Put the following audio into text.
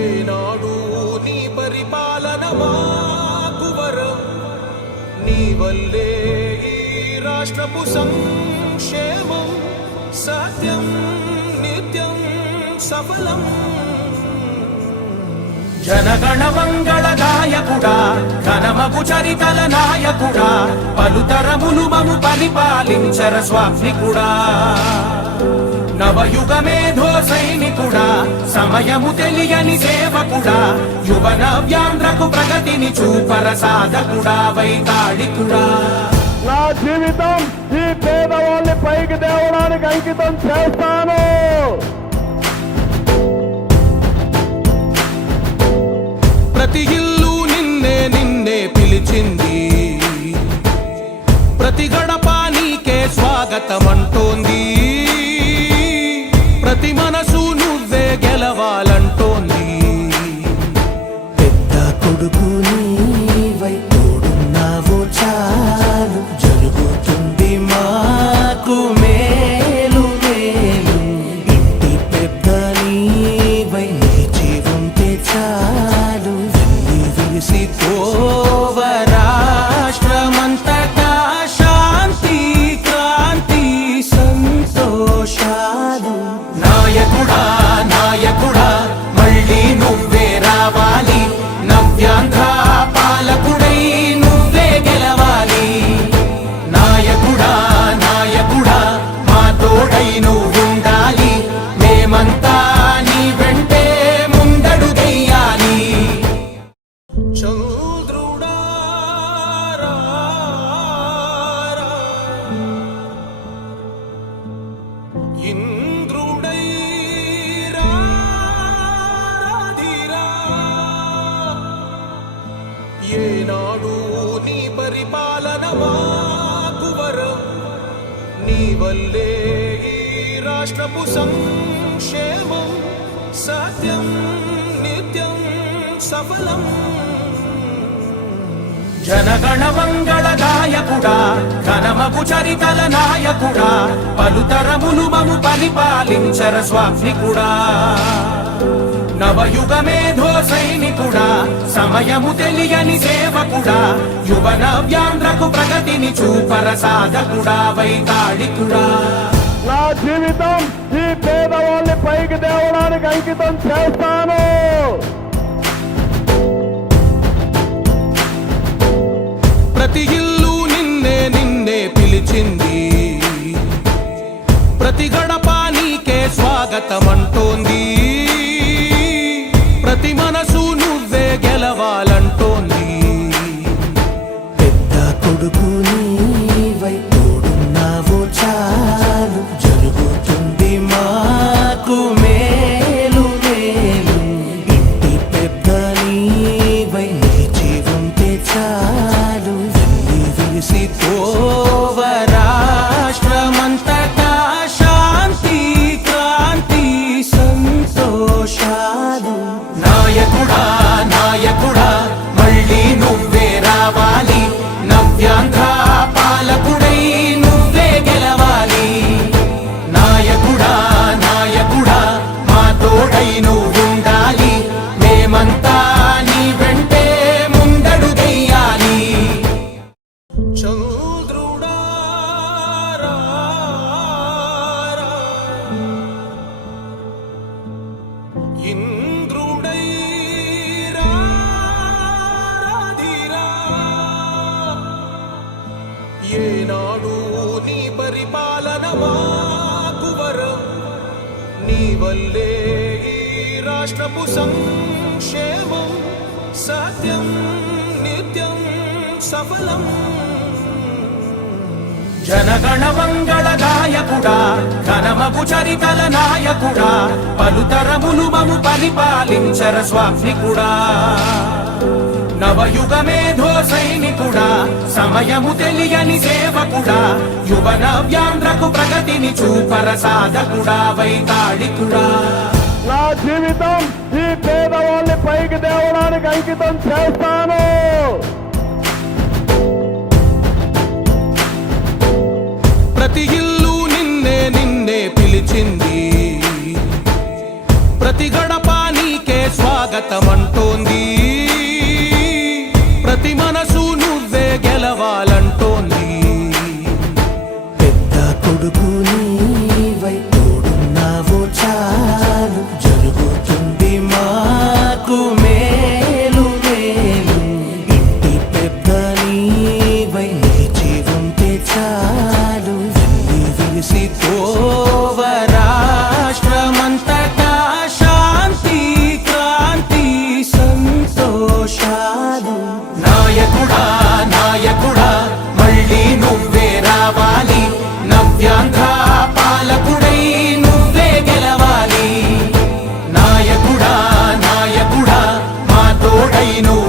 ఏనాడు నీ పరిపాలన మాకు వరం, నీ వల్లే ఈ రాష్ట్రపు సంక్షేమం సత్యం నిత్యం సఫలం. జనగణ మంగళ గాయకుడా, ఘనమగు చరితల నాయకుడా, పలుతరములు మము పరిపాలించర స్వామికుడా. నవయుగ మేధో సైనికుడా, సమయము తెలియని సేవకుడా, యువన వ్యాంధ్రకు ప్రగతిని చూపర సాధకుడా, వైతాళికుడా. నా జీవితం ఈ పేదవాళ్ళని పైకి తేవడానికి అంకితం చేస్తాను. ప్రతి ఇల్లు నిన్నే నిన్నే పిలిచింది, ప్రతి గడప నీకే స్వాగతమంటోంది, ప్రతి మనసు నువ్వే గెలవాలంటోంది. పెద్ద కొడుకు నీవై తోడున్నావో చాలు, జరుగుతుంది మాకు మేలు మేలు. ఇంటి పెద్ద నీవై నిలిచి ఉంటే చాలు, వెళ్ళి విరిసి పోవ రాష్ట్రమంతటా శాంతి క్రాంతి సంతోషాలు. నాయకుడా నాయకుడా మళ్ళీ నువ్వే రావాలి, నవ్యాంధ్ర పాలకుడై నువ్వే గెలవాలి. నాయకుడా నాయకుడా మా తోడై నువ్వుండాలి, మేమంతా నీ వెంటే ముందడుగెయ్యాలి. చంద్రుడా రా రా, ఇంద్రుడై రాధిరా. ఏనాడు నీ పరిపాలన మాకు వరం, నీ వల్లే ఈ రాష్ట్రపు సంక్షేమం సత్యం నిత్యం సఫలం. జనగణ మంగళ గాయకుడా, ఘనమగు చరితల నాయకుడా, పలుతరములు మము పరిపాలించర స్వామికుడా. నవయుగ మేధో సైనికుడా, సమయము తెలియని సేవకుడా, యువన వ్యాంధ్రకు ప్రగతిని చూపర సాధకుడా, వైతాళికుడా. నా జీవితం ఈ పేదవాళ్ళని పైకి తేవడానికి అంకితం చేస్తాను. ప్రతి ఇల్లు నిన్నే నిన్నే పిలిచింది, ప్రతి గడప నీకే స్వాగతమంటోంది, ప్రతి మనసు నువ్వే గెలవాలంటోంది. పెద్ద కొడుకు నీవై తోడున్నావో చాలు, జరుగుతుంది మాకు మేలు మేలు. ఇంటి పెద్ద నీవై నిలిచి ఉంటే చాలు, వెళ్ళి విరిసి పోవ రాష్ట్రమంతటా శాంతి క్రాంతి సంతోషాలు. నాయకుడా నాయకుడా మళ్ళీ నువ్వే రావాలి, నవ్యాంధ్ర పాలకుడై నువ్వే గెలవాలి. నాయకుడా నాయకుడా మా తోడై నువ్వుండాలి, మేమంతా నీ వెంటే ముందడుగెయ్యాలి. చంద్రుడా రా రా, ఇంద్రుడై రాధిరా. ఏనాడు నీ పరిపాలన మాకు వరం, నీ వల్లే ఈ రాష్ట్రపు సంక్షేమం సత్యం నిత్యం సఫలం. జనగణ మంగళ గాయకుడా, ఘనమగు చరితల నాయకుడా, పలుతరములు మము పరిపాలించర స్వామికుడా. నవయుగ మేధో సైనికుడా, సమయము తెలియని సేవకుడా, యువన వ్యాంధ్రకు ప్రగతిని చూపర సాధకుడా, వైతాళికుడా. నా జీవితం ఈ పేదవాళ్ళని పైకి తేవడానికి అంకితం చేస్తాను. ప్రతి ఇల్లు నిన్నే నిన్నే పిలిచింది, ప్రతి గడప నీకే స్వాగతమంటోంది. ప్రతి మనసు నువ్వే గెలవాలంటోంది. పెద్ద కొడుకు నీవై తోడున్నావు చాలు, జరుగుతుంది మాకు మేలు మేలు. ఇంటి పెద్ద నీవై నిలిచి ఉంటే చాలు, వెళ్ళి విలిసి పోవ రాష్ట్రమంతటా శాంతి క్రాంతి సంతోషాలు. నాయకుడా నాయకుడా మళ్ళీ నువ్వే రావాలి, నవ్యాంధ్ర పాలకుడై నువ్వే గెలవాలి. నాయకుడా నాయకుడా మా తోడై నువ్వు